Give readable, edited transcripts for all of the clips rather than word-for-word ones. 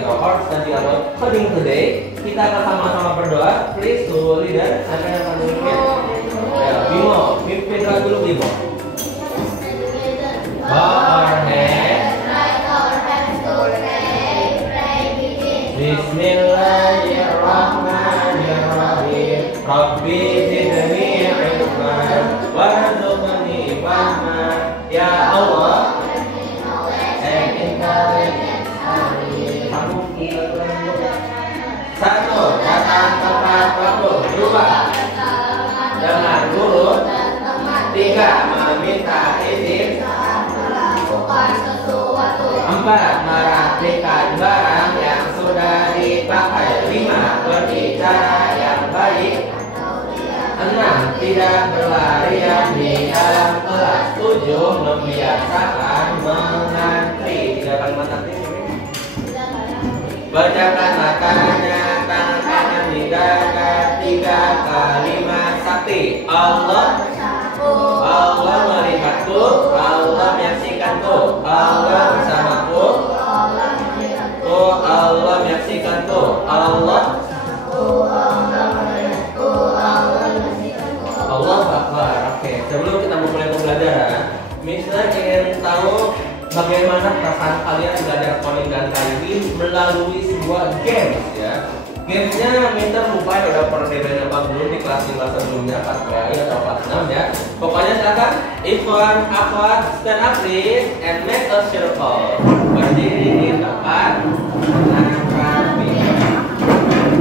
atau our study about coding today. Kita akan sama-sama berdoa. Please to leader. Siapa yang akan memimpin? Ya, Bimo. Mimpin doa dulu Bimo. Bow our heads. Bismillahirrahmanirrahim. Rabbi zidni ilman warzuqni fahman. Ya Allah. Satu, datang tepat waktu. Dua, dengan guru. Tiga, meminta izin. Empat, merapikan barang yang sudah dipakai. Lima, berbicara yang baik. Enam, tidak berlarian di dalam kelas. Tujuh, membiasakan mengantri. Tiga kalimat nanti. Bacakan matanya, tangan di dada. Tiga kalimat sakti. Allah melihatku, Allah menyaksikanku, Allah bersamaku, Allah menyaksikanku, Allah Akbar. Oke, sebelum kita mulai pembelajaran, Mister ingin tahu bagaimana perasaan kalian belajar coding dan typing melalui sebuah games ya. Gamesnya Mister lupa ya udah pernah diajarin apa belum di kelas sebelumnya, kelas PAI atau kelas 6 ya. Pokoknya silakan, Ikhwan, akhwat, stand up please and make a circle. Berdiri di tempat.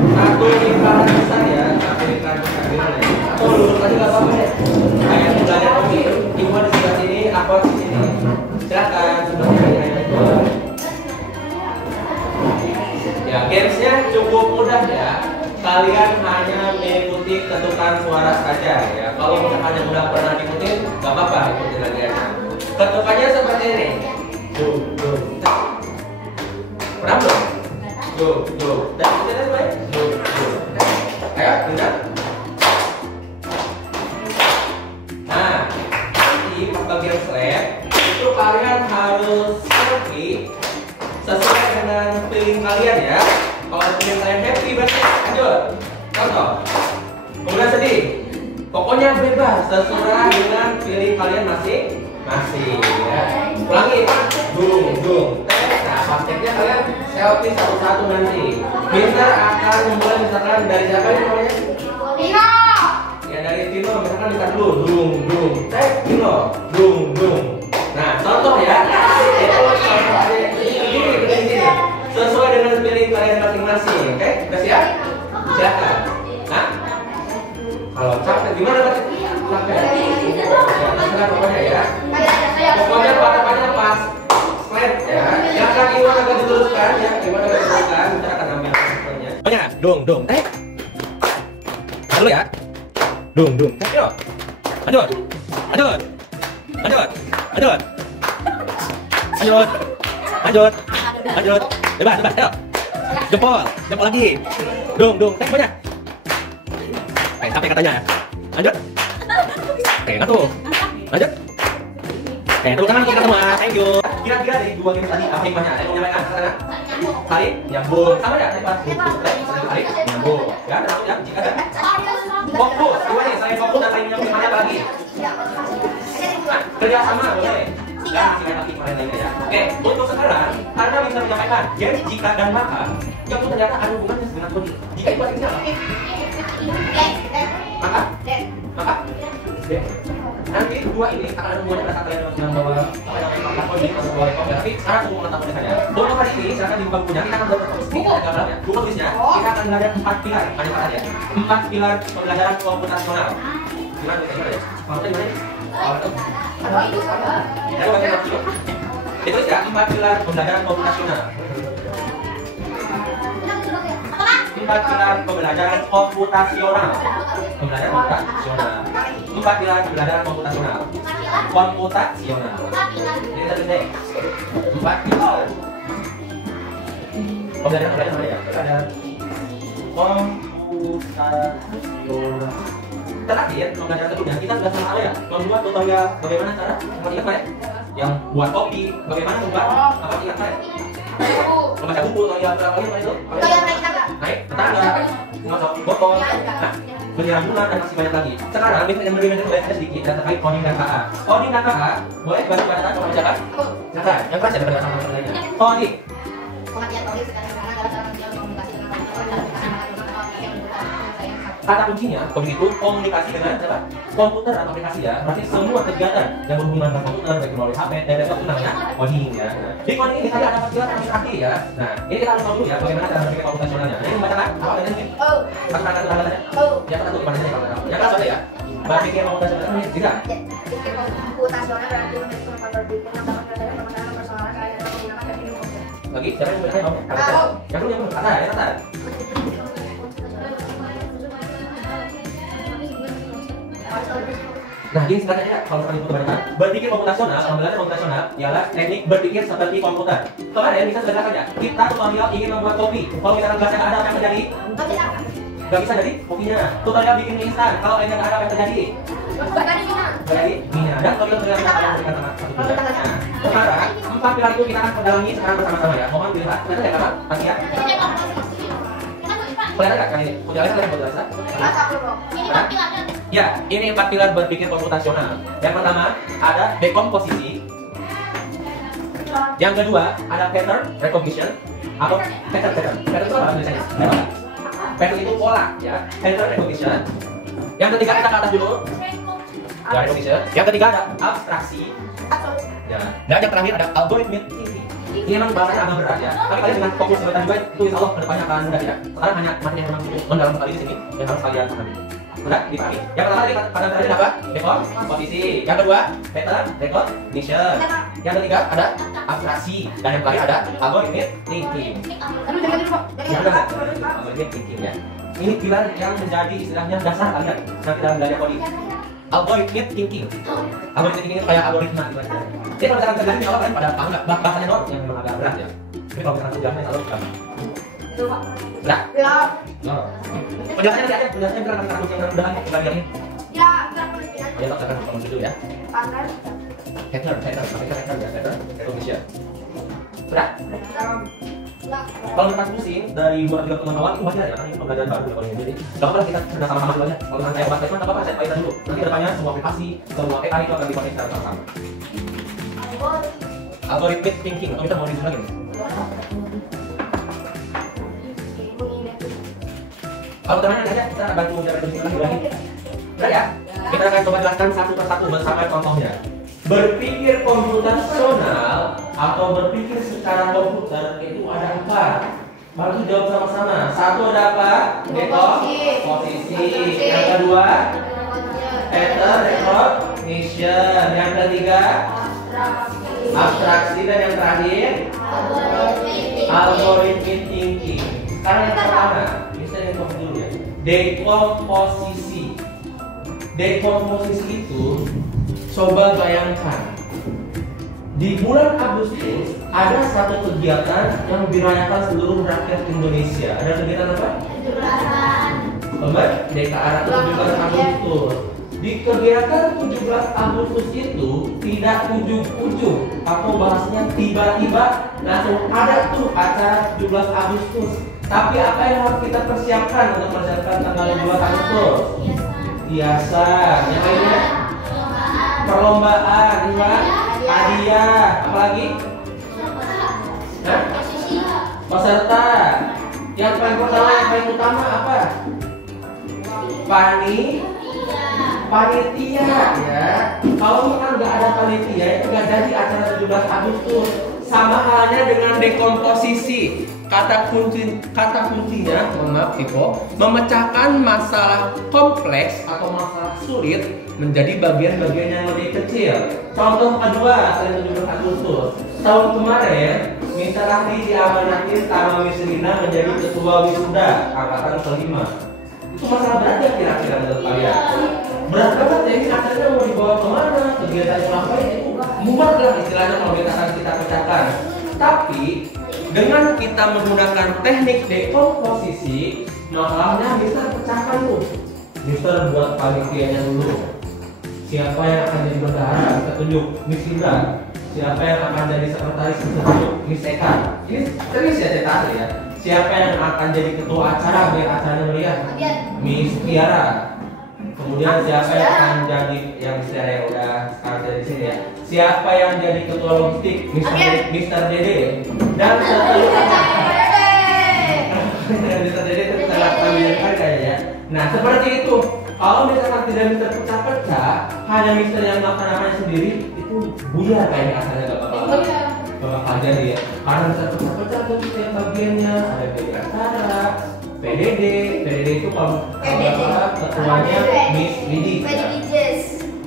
Satu lingkaran besar ya, satu lingkaran besar gimana ya? Atau lurus aja nggak apa-apa ya. Kayak belajar coding, Ikhwan di sebelah sini, akhwat di sini. Silakan sebelumnya itu. Ya, gamesnya cukup mudah ya. Kalian hanya mengikuti ketukan suara saja ya. Kalau misalnya udah pernah diikuti, nggak apa-apa ikuti lagi aja. Ketukannya seperti ini. Pernah belum? Dan kita mulai. Ayo, benar. Nah, nanti pas bagian slide itu kalian harus selfie sesuai dengan feeling kalian ya. Kalau feeling kalian happy berarti lanjut. Contoh. Kemudian sedih. Pokoknya bebas sesuai dengan feeling kalian masing-masing ya. Ulangi. Dung. Nah, pas stepnya kalian selfie satu-satu nanti. Mister akan memulai misalkan dari siapa ini namanya? Tino. Ya dari Tino misalkan bisa dulu. Dung. Tino. Dung. Nah, contoh ya. Itu contoh begini. Sesuai dengan feeling kalian masing-masing, oke? Udah siap? Silakan. Nah, kalau capek gimana berarti? Capek. Ya, terserah pokoknya ya. Pokoknya patah-patah pas slide ya. Silakan Iwan agak diluruskan ya. Iwan agak diluruskan. Kita akan ambil contohnya. Pokoknya, dung. Dulu ya. Dung. Ayo. Lanjut. Bebas, ayo. Jempol lagi. Dung, pokoknya. Sampai katanya ya. Lanjut. Tuh. Lanjut. Tepuk tangan kita semua. Thank you. Kira-kira dari dua game tadi apa hikmahnya? Ada yang menyampaikan ke sana? Saling nyambung. Sama ya, saling nyambung. Ya, termasuk ya. Jika ada fokus. Gimana nih? Saling fokus dan saling nyambung apa lagi? Nah, kerja sama boleh. Dan masih banyak hikmah lainnya ya. Oke, untuk sekarang karena bisa menyampaikan jadi jika dan maka yang ternyata ada hubungannya dengan coding. Jika itu artinya apa? Maka nanti dua ini akan ada hubungannya pada saat kalian sedang bawa coding atau bawa rekor. Tapi sekarang untuk mengetahui saja. Untuk hari ini silakan dibuka bukunya. Kita akan belajar terus. Ini ada gambarnya. Buku tulisnya kita akan belajar 4 pilar. Ada ya? 4 pilar pembelajaran komputasional. Gimana ya? Maksudnya gimana? Itu ya 4 pilar pembelajaran komputasional. 4 pilar pembelajaran komputasional. 4 pilar pembelajaran komputasional. Ini tadi 4 pilar pembelajaran apa ya? Ada komputasional. Terakhir pembelajaran kedua kita sudah sama ya membuat tutorial bagaimana cara membuat yang buat kopi, bagaimana membuat apa ingat saya? Membaca buku atau yang berapa lagi itu? Naik tangga, ngosok botol, beli ramuan dan masih banyak lagi. Sekarang yang berbeda ada sedikit dan terkait Onin dan KA. Onin dan KA boleh bantu baca kalau bacakan? Silakan. Yang keras ya daripada sama-sama lainnya. Onin. Kata kuncinya, begitu komunikasi dengan apa? Komputer atau aplikasi ya. Berarti semua kegiatan yang berhubungan dengan komputer, baik melalui HP dan laptop itu namanya coding ya. Di coding ini tadi ada istilah abstraksi ya. Nah, ini kita harus tahu dulu ya bagaimana cara berpikir komputasionalnya. Ini membacakan apa ada ini? Kata-kata tanda-tandanya. Ya kata tuh pada kalau tahu. Yang kelas ada ya. Berpikir komputasional ini tidak. Komputasional berarti membuat berpikir yang dapat berdasarkan pemahaman persoalan kalian yang menggunakan teknik komputer. Lagi, siapa yang bertanya? Yang dulu kata ya kata. Nah, ini singkatnya kalau seperti itu teman-teman. Berpikir komputasional, kalau belajar komputasional ialah teknik berpikir seperti komputer. Kemarin bisa sudah kan ya, kita tutorial ingin membuat kopi. Kalau misalnya gelasnya nggak ada, apa yang terjadi? Nggak bisa jadi kopinya. Tutorial bikin mie instan, kalau airnya nggak ada, apa yang terjadi? Nggak jadi mie-nya. Dan tutorial kita akan berikan sama satu tujuan. Nah, sekarang 4 pilar itu kita akan perdalami sekarang bersama-sama ya. Mohon dilihat, kelihatan ya kakak? Pasti ya? Kelihatan nggak kali ini? Punya kalian kelihatan buat jelasnya? Ya, ini 4 pilar berpikir komputasional. Yang pertama ada dekomposisi. Yang kedua ada pattern recognition atau pattern. Pattern itu apa tulisannya? Pattern itu pola ya. Pattern recognition. Yang ketiga kita ke atas dulu. Ya, recognition. Yang ketiga ada abstraksi. Ya. Dan yang terakhir ada algorithm thinking. Ini memang bahasanya agak berat ya. Tapi kalian dengan fokus sebentar juga itu insya Allah kedepannya akan mudah ya. Sekarang hanya materi yang memang mendalam sekali di sini yang harus kalian pahami. Sudah dipahami? Yang pertama tadi pada tadi apa? Dekomposisi. Yang kedua, pattern recognition. Yang ketiga ada abstraksi dan yang terakhir ada algorithm thinking. Algorithm thinking ya. Ini pilar yang menjadi istilahnya dasar kalian nanti dalam belajar coding. Algorithm thinking. Algorithm thinking itu kayak algoritma gitu. Jadi kalau misalkan kerjaan ini awal kalian pada paham nggak? Bahasanya not yang memang agak berat ya. Tapi kalau misalkan kerjaannya selalu sudah. Sudah? Penjelasannya nanti aja, penjelasannya kita akan terus yang mudah-mudahan kita bilang ini. Ya, kita penelitian. Ya, kita akan dulu ya. Pattern. Pattern ya, pattern recognition. Sudah? Kalau kita pusing dari 2-3 teman awal itu wajar ya, karena ini pembelajaran baru ya kalau ini. Jadi, nggak apa-apa kita sudah sama-sama dulu aja. Kalau misalnya saya bahas placement, nggak apa-apa saya pahit dulu. Nanti depannya semua aplikasi, semua AI itu akan dipakai secara sama-sama. Algorithm thinking, atau kita mau review lagi nih? Kalau teman-teman aja kita bantu menjaga diri lagi. Udah ya? Kita akan coba jelaskan satu persatu bersama contohnya. Berpikir komputasional atau berpikir secara komputer itu ada apa? Bantu jawab sama-sama. Satu ada apa? Dekomposisi. Yang kedua, pattern recognition. Yang ketiga, abstraksi. Dan yang terakhir, algorithm thinking. Sekarang yang pertama, bisa diinfo dulu ya. Dekomposisi. Dekomposisi itu, coba bayangkan, di bulan Agustus ada satu kegiatan yang dirayakan seluruh rakyat Indonesia. Ada kegiatan apa? Kemerdekaan atau 17 Agustus. Di kegiatan 17 Agustus itu tidak ujug-ujug atau bahasanya tiba-tiba langsung ada tuh acara 17 Agustus. Tapi apa yang harus kita persiapkan untuk persiapkan tanggal 17 Agustus? Hiasan, yang lainnya perlombaan, hadiah, apalagi? Peserta. Yang paling pertama, yang paling utama apa? Panitia ya. Kalau misalkan nggak ada panitia itu nggak jadi acara 17 Agustus. Sama halnya dengan dekomposisi. Kata kuncinya, mohon maaf Vivo, memecahkan masalah kompleks atau masalah sulit menjadi bagian-bagian yang lebih kecil. Contoh kedua, selain 17 Agustus, tahun kemarin Mr. Rahdi diamanatin sama Miss Rina menjadi ketua wisuda angkatan kelima. Itu masalah berat ya kira-kira menurut kalian? Berat banget ya, ini acaranya mau dibawa kemana? Kegiatan apa itu? Muat lah istilahnya kalau kita pecahkan. Tapi dengan kita menggunakan teknik dekomposisi, masalahnya bisa pecahkan tuh. Mister buat panitianya dulu. Siapa yang akan jadi bendahara? Kita tunjuk Miss Indra. Siapa yang akan jadi sekretaris untuk Miss Eka? Ini serius ya cerita asli ya. Siapa yang akan jadi ketua acara biar acaranya meriah? Miss Tiara. Kemudian siapa yang akan jadi yang Miss Tiara yang udah sekarang dari sini ya? Siapa yang jadi ketua logistik? Mr. Dede. Dan seterusnya. Mr. Dede itu sangat familiar kayaknya. Nah seperti itu. Kalau misalkan tidak Mister pecah-pecah, hanya Mister yang melakukan namanya sendiri, itu buyar kayaknya asalnya gak bakal jadi ya. Karena Mister pecah-pecah tuh setiap bagiannya ada PD acara, PDD itu kalau ketuanya Miss Widi.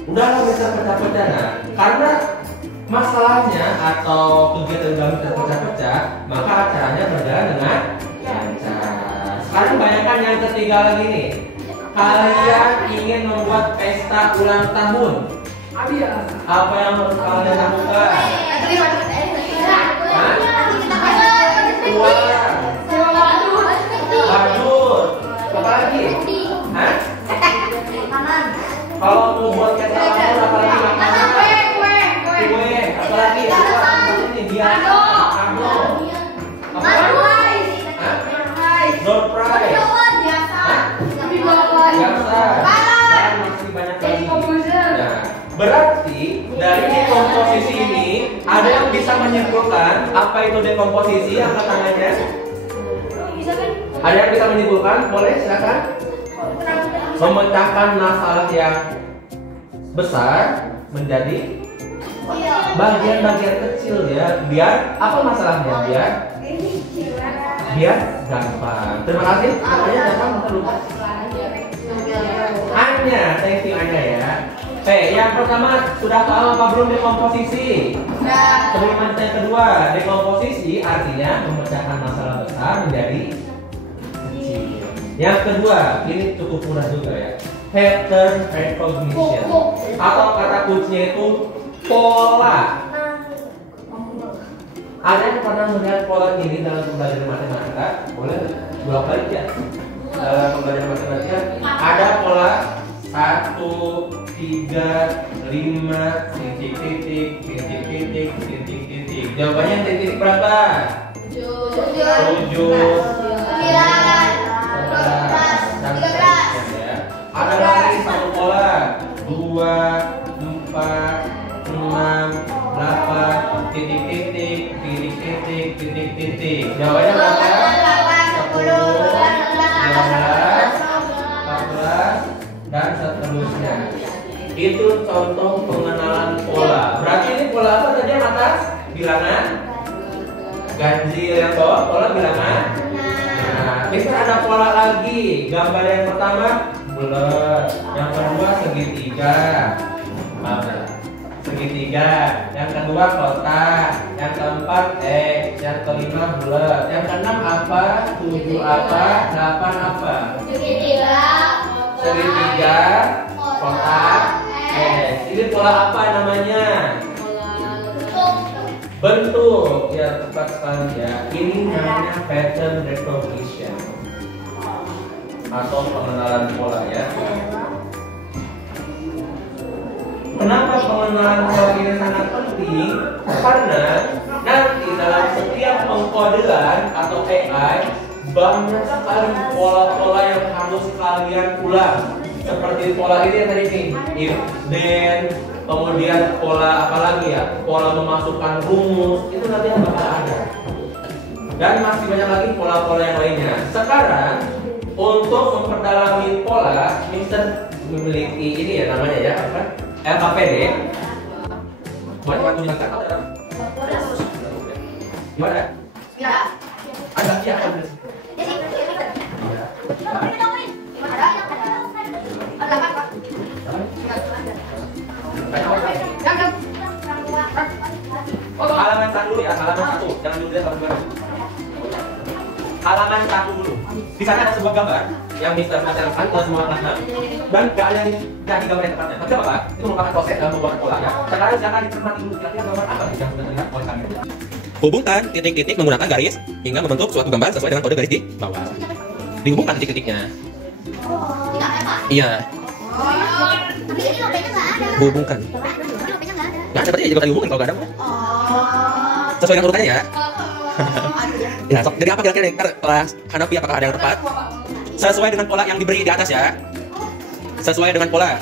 Udahlah Mister pecah-pecah. Nah, karena masalahnya atau kegiatan dalam Mister pecah-pecah, maka acaranya berjalan dengan lancar. Sekarang bayangkan yang ketiga lagi nih. Kalian ingin membuat pesta ulang tahun. Apa yang harus kalian lakukan? Bajur. Apa lagi? Hah? Kalau mau buat pesta ulang tahun apa lagi? Makanan. Kue. Apa lagi? Ini biasa. Kado. Apa lagi? Door prize. Dan masih banyak lagi. Nah, berarti dari dekomposisi ini ada yang bisa menyimpulkan apa itu dekomposisi? Angkat tangannya. Ada yang bisa menyimpulkan? Boleh silakan. Memecahkan masalah yang besar menjadi bagian-bagian kecil ya. Biar apa masalahnya? Biar gampang. Terima kasih. Namanya gampang terlupa. Anya, thank you Anya ya. Yang pertama sudah tahu apa belum dekomposisi? Sebelum yang kedua, dekomposisi artinya memecahkan masalah besar menjadi kecil. Yang kedua, ini cukup mudah juga ya. Pattern recognition atau kata kuncinya itu pola. Ada yang pernah melihat pola ini dalam pembelajaran matematika? Boleh bolak balik ya. Dalam pembelajaran matematika ada pola 1, 3, 5, titik. Jawabannya titik berapa? 7, 9, 11, ada lagi satu pola 2, 4, 6, 8, titik. Jawabannya berapa? 10, 12, 14 dan seterusnya. Itu contoh pengenalan pola. Berarti ini pola apa tadi yang atas? Bilangan. Ganjil yang bawah pola bilangan. Nah, ini ada pola lagi. Gambar yang pertama bulat, yang kedua segitiga. Yang kedua kotak, yang keempat X, yang kelima bulat, yang keenam apa? 7 apa? 8 apa? Segitiga, kotak, X. Ini pola apa namanya? Bentuk. Ya tepat sekali ya. Ini namanya pattern recognition atau pengenalan pola ya. Kenapa pengenalan pola ini sangat penting? Karena nanti dalam setiap pengkodean atau AI banyak sekali pola-pola yang harus kalian ulang. Seperti pola ini yang tadi nih, if then, kemudian pola apa lagi ya? Pola memasukkan rumus, itu nanti yang bakal ada. Dan masih banyak lagi pola-pola yang lainnya. Sekarang untuk memperdalami pola, Mister memiliki ini ya namanya ya apa? LKPD. Buat waktu dimakan ada. Gimana? Ya. Ada ya ada. Halaman 1 dulu ya, halaman 1. Jangan dulu lihat halaman 2. Halaman 1 dulu. Di sana ada sebuah gambar yang Mister mencatatkan ke semua kelas 6 dan gak ada jadi gambar yang tepatnya. Tapi apa? Itu merupakan proses dalam membuat pola ya. Sekarang silakan dicermati dulu kira-kira gambar apa yang sudah terlihat oleh kalian. Hubungkan titik-titik menggunakan garis hingga membentuk suatu gambar sesuai dengan kode garis di bawah. Dihubungkan titik-titiknya. Iya. Tapi ini lobenya nggak ada. Hubungkan. Lobenya nggak ada. Nggak Nah, seperti juga tadi hubungin kalau nggak ada. Sesuai dengan urutannya ya. Ya, sok. Jadi apa kira-kira nih? Kelas Hanafi apakah ada yang tepat? Sesuai dengan pola yang diberi di atas ya. Sesuai dengan pola.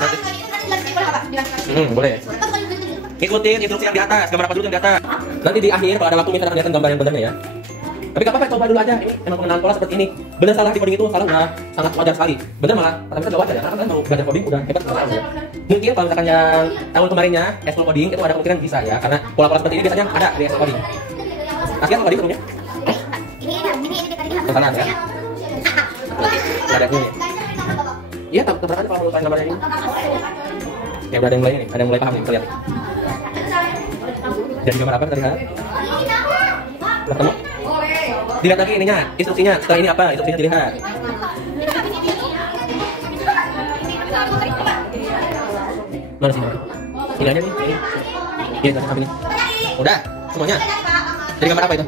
Boleh. Ikutin instruksi yang di atas. Gambar apa dulu yang di atas? Nanti di akhir kalau ada waktu minta kelihatan gambar yang benernya ya. Tapi gak apa-apa, coba dulu aja. Ini emang pengenalan pola seperti ini. Bener salah di coding itu salah udah sangat wajar sekali. Bener malah, tapi kan gak wajar ya. Karena kan mau belajar coding udah hebat banget ya. Mungkin kalau misalkan yang tahun kemarinnya ekskul coding itu ada kemungkinan bisa ya. Karena pola-pola seperti ini biasanya ada di ekskul coding. Akhirnya coding sebelumnya? Pesanan ya. Gak ada ini. Iya, tabrakan kalau lupain gambarnya ini. Ya udah ada yang mulai nih, ada yang mulai paham nih, kita lihat. Jadi gambar apa tadi? Udah ketemu? Dilihat lagi ininya, instruksinya. Setelah ini apa? Instruksinya dilihat. Mana sih? Ini aja nih. Ini tadi ini. Udah, semuanya. Jadi gambar apa itu?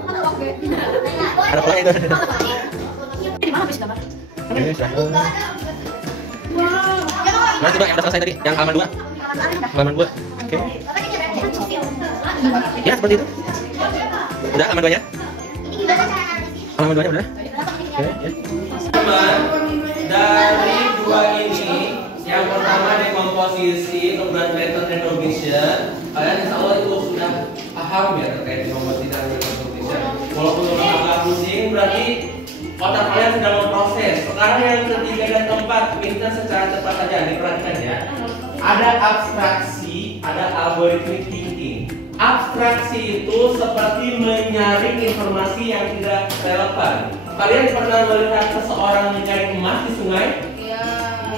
Ada polanya itu. Mana coba yang udah selesai tadi? Yang halaman 2. Halaman 2. Oke. Ya, seperti itu. Udah halaman 2-nya? Halaman 2-nya udah? Oke, ya. Teman, dari dua ini, yang pertama dekomposisi, kemudian pattern recognition, kalian insya Allah itu sudah paham ya terkait dekomposisi dan recognition. Walaupun agak pusing, berarti otak kalian sedang memproses. Sekarang yang ketiga dan keempat, kita secara cepat saja diperhatikan ya. Ada abstraksi, ada algorithmic thinking. Abstraksi itu seperti menyaring informasi yang tidak relevan. Kalian pernah melihat seseorang mencari emas di sungai? Iya.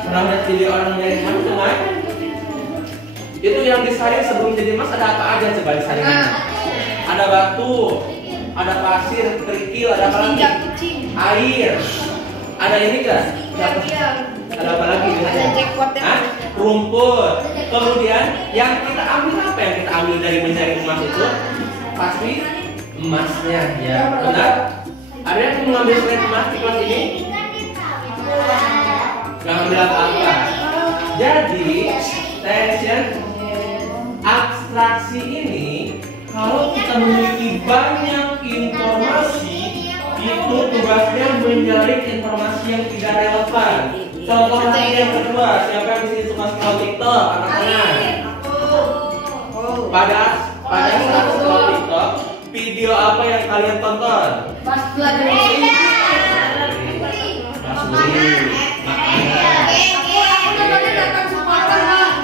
Pernah melihat video orang mencari emas di sungai? Itu yang disaring sebelum jadi emas ada apa aja coba disaringnya? Ada batu, ada pasir, kerikil, ada apa lagi? Air. Ada ini enggak? Ada apa lagi? Ada jackpot. Rumput. Kemudian yang kita ambil apa yang kita ambil dari mencari emas itu? Pasti emasnya ya. Benar? Ada yang mengambil selain emas di kelas ini? Gak ambil apa-apa. Jadi tension abstraksi ini kalau kita memiliki banyak informasi itu tugasnya menyaring informasi yang tidak relevan. Contoh yang kedua, siapa yang di sini suka scroll TikTok? Anak-anak. Pada saat scroll TikTok, video apa yang kalian tonton?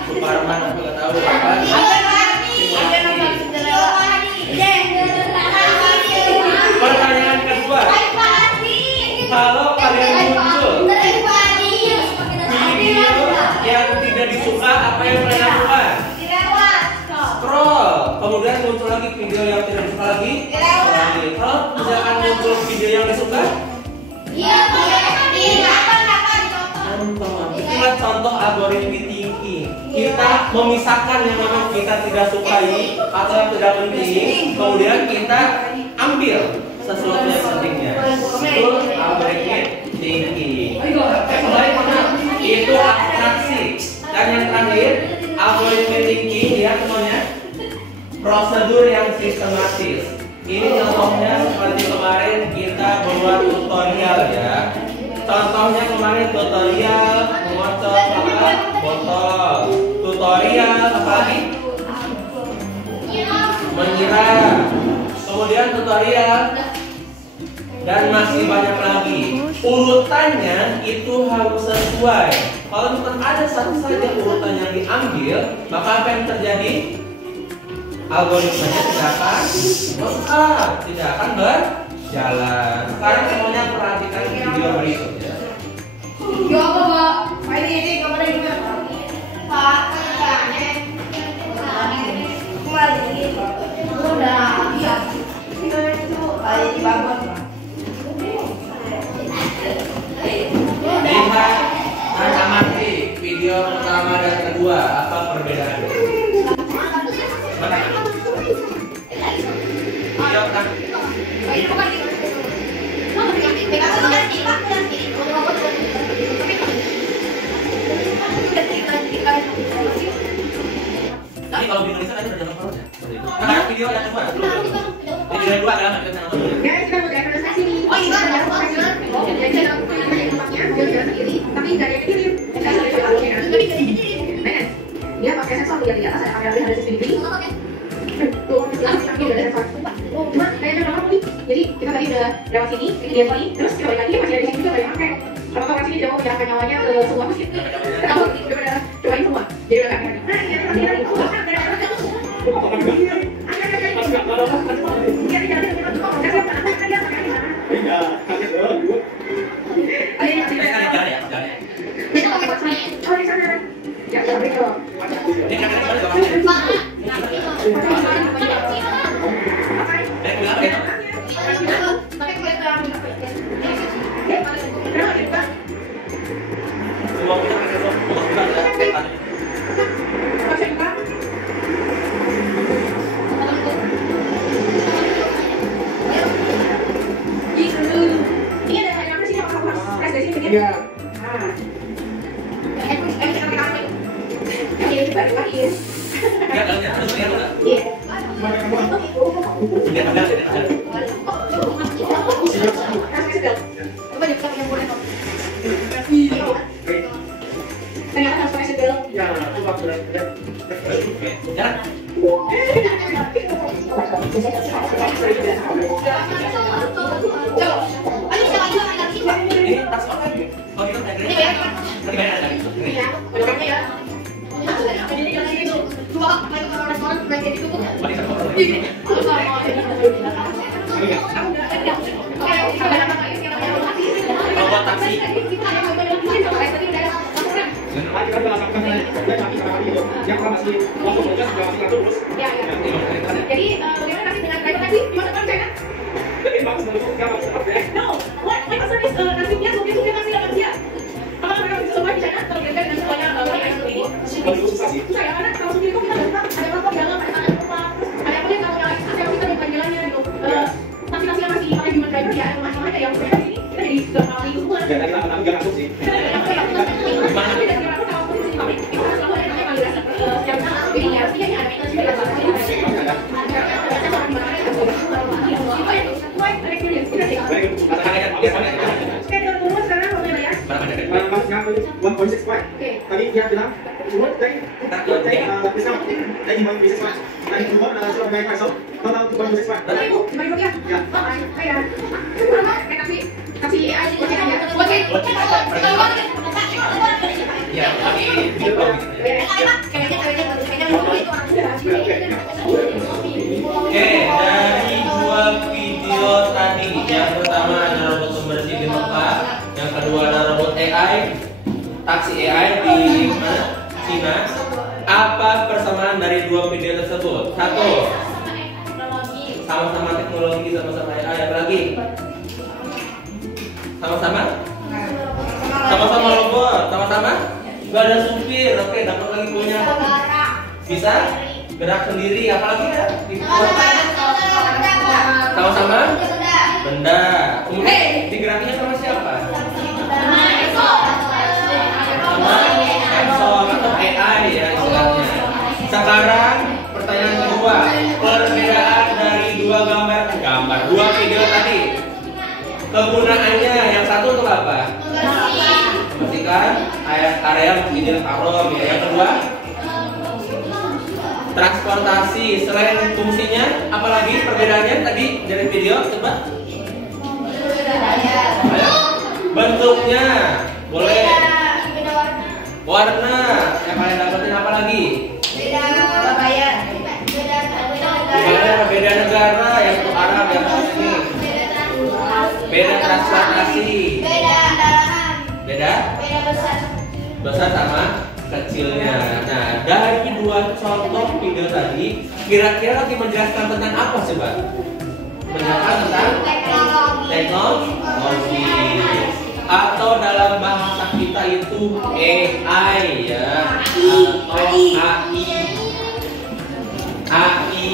Superman, aku nggak tahu apa. Pertanyaan kedua, kalau kalian muncul video yang tidak disuka, apa yang kalian lakukan? Scroll. Kemudian muncul lagi video yang tidak disuka lagi. Kalau misalkan muncul video yang disuka, itulah contoh algoritma thinking. Kita memisahkan yang memang kita tidak sukai atau yang tidak penting, kemudian kita ambil sesuatu yang pentingnya. Itu algoritma thinking. Kembali itu abstraksi. Dan yang terakhir, algoritma thinking ya semuanya prosedur yang sistematis. Ini contohnya seperti kemarin kita buat tutorial ya. Contohnya kemarin tutorial mengocok apa? Botol. Tutorial apa lagi? Menyiram. Kemudian tutorial dan masih banyak lagi. Urutannya itu harus sesuai. Kalau bukan ada satu saja urutan yang diambil, maka apa yang terjadi? Algoritmanya tidak akan lengkap, tidak akan berjalan. Sekarang semuanya perhatikan video berikutnya. Ya apa Pak? Pak ini gambarnya gimana? Pak, kayaknya kembali udah iya. Itu kayak dibangun. Lihat dan amati video pertama dan kedua, apa perbedaannya? Video pertama. tadi udah nonton ya. Nah, video yang kedua dulu. Video yang kedua adalah kita nonton dulu. Guys, kita mau demonstrasi nih. Oh, ini ada profesional. Jadi ada tempatnya, dia jalan sendiri, tapi nggak ada yang kirim. Dia pakai sensor di atas ada kamera 360 degree. Tuh, kaki udah ada sensor. Cuma kayaknya nomor nih. Jadi kita tadi udah lewat sini, dia sini, terus kita balik lagi masih ada di sini juga nggak dipakai. Kalau lewat sini dia mau menyerahkan nyawanya ke semua mesin. Kamu udah cobain semua. Jadi udah nggak ada. Nah, ini lagi semua. Tadi dia bilang, tadi bisa tadi keluar sudah naik masuk, total 2.6. Oke, dari dua video tadi, yang pertama ada robot pembersih di tempat, yang kedua ada robot AI, taksi AI di mana? Cina. Apa persamaan dari dua video tersebut? Satu, sama-sama teknologi, sama-sama AI. Apa lagi? Sama-sama? Sama-sama robot, sama-sama? Gak ada supir. Oke, dapat lagi punya. Bisa gerak sendiri. Apalagi ya? Sama-sama? Benda. Kemudian digerakinya sama siapa? Sama sensor atau AI ya istilahnya. Sekarang pertanyaan kedua, perbedaan dari dua dua video tadi. Kegunaannya yang satu untuk apa? Membersihkan area masjidil haram ya. Yang kedua, transportasi. Selain fungsinya, apalagi perbedaannya tadi dari video? Coba. Bentuknya boleh. Warna yang kalian dapetin apa lagi? Beda negara, yang satu Arab, yang satu ini. Beda transportasi. Beda besar sama kecilnya. Nah, dari dua contoh video tadi, kira-kira lagi menjelaskan tentang apa coba? Menjelaskan tentang teknologi. Atau dalam bahasa kita itu AI ya, atau AI,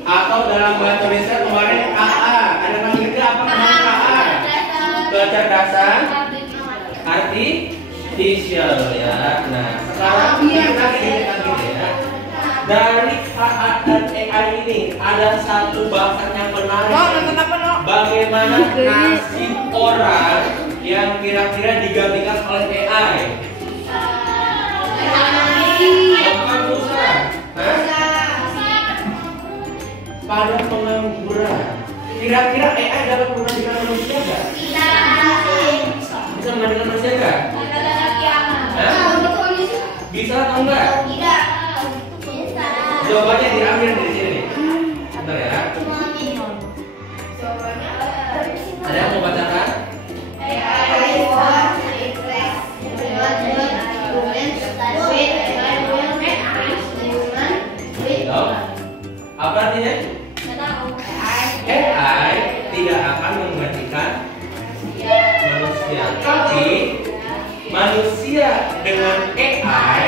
atau dalam bahasa Indonesia kemarin AA. Ada masih ingat apa namanya AA? Kecerdasan artificial ya. Nah sekarang kita gini ya, dari KA dan AI ini ada satu bahasan yang menarik. Bagaimana nasib orang yang kira-kira digantikan oleh AI? Bukan Musa. Pada pengangguran. Kira-kira AI dapat menggantikan manusia nggak? Bisa menggantikan manusia nggak? Bisa atau enggak? Jawabannya diambil dari sini. Bentar ya. Ada yang mau bacakan? Apa artinya? AI tidak akan menggantikan manusia, tapi manusia dengan AI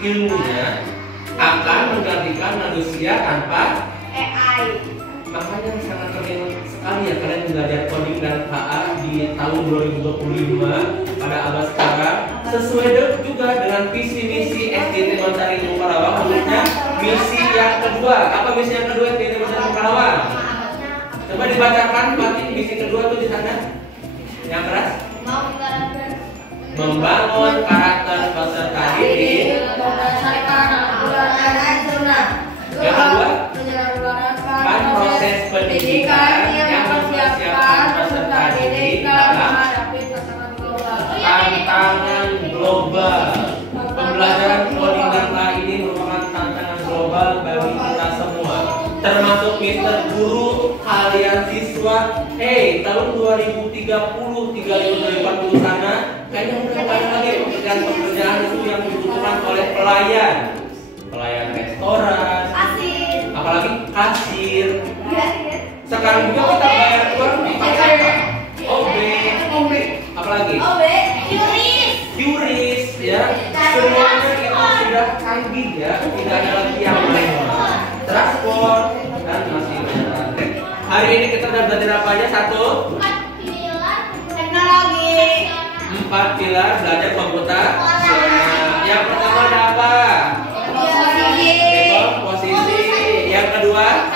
ilmunya akan menggantikan manusia tanpa AI. Makanya sangat penting sekali ya kalian belajar coding dan KA di tahun 2025 pada abad sekarang, sesuai juga dengan visi misi SDT Mencari Ilmu Karawang, khususnya misi yang kedua. Apa misi yang kedua SDT Mencari Ilmu Karawang? Coba dibacakan Fatin, misi kedua tuh di sana. Yang keras. Membangun karakter peserta didik. Yang kedua, kan proses pendidikan yang mempersiapkan peserta didik dalam tantangan global. Pembelajaran coding dan KA ini merupakan tantangan global bagi kita semua, termasuk Mister Guru, kalian siswa. Tahun 2030, 2040 sana, kayaknya udah banyak lagi pekerjaan itu yang dibutuhkan oleh pelayan restoran, apalagi kasir. Sekarang juga kita bayar uang pakai apa? OB, apalagi? QRIS, ya. Semuanya itu sudah canggih ya, tidak ada lagi yang lain. Transport dan masih banyak. Hari ini kita udah belajar apa aja? 1. Teknologi. 4 pilar belajar komputer. Yang pertama ada apa? Posisi. Yang kedua?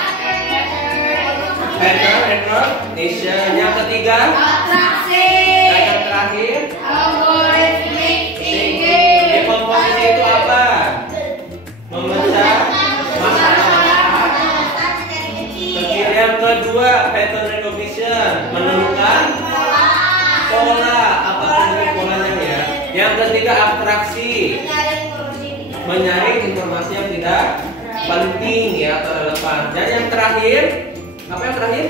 Pattern recognition. Yang ketiga? Atraksi. Dan yang terakhir? Algoritmik thinking. Dekomposisi itu apa? Memecah masalah kecil. Yang kedua, pattern recognition, menentukan pola, apa polanya ya. Yang ketiga, abstraksi, menyaring informasi yang tidak penting ya atau relevan. Dan yang terakhir, apa yang terakhir?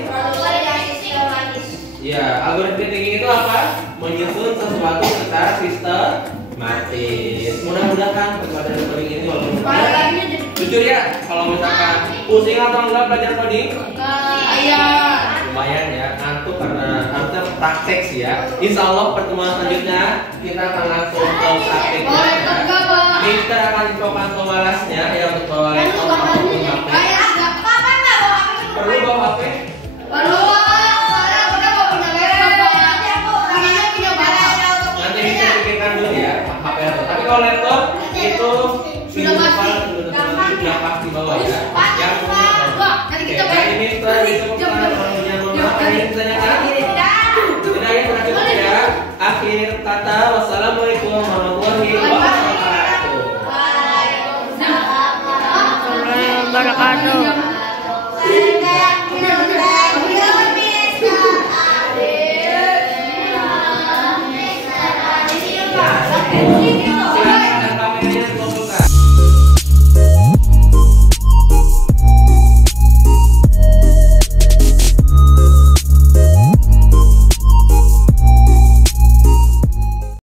Ya, algoritma thinking itu apa? Menyusun sesuatu secara sistematis. Mudah-mudahan pembelajaran coding ini walaupun jujur ya, kalau misalkan pusing atau enggak belajar coding? Lumayan ya, ngantuk karena harusnya praktek sih ya. Insya Allah pertemuan selanjutnya kita akan langsung ke praktek. Kita akan infokan pemalasnya ya untuk bawa laptop ataupun HP. Perlu bawa HP? Nanti bisa pikirkan dulu ya HP laptop. Tapi kalau laptop itu sudah pasti bawa ya. Yang punya bawa. Ini setelah disebutkan ada yang ditanyakan? Tidak ya, cukup ya. Akhir kata, wassalamualaikum warahmatullahi wabarakatuh. Waalaikumsalam warahmatullahi wabarakatuh.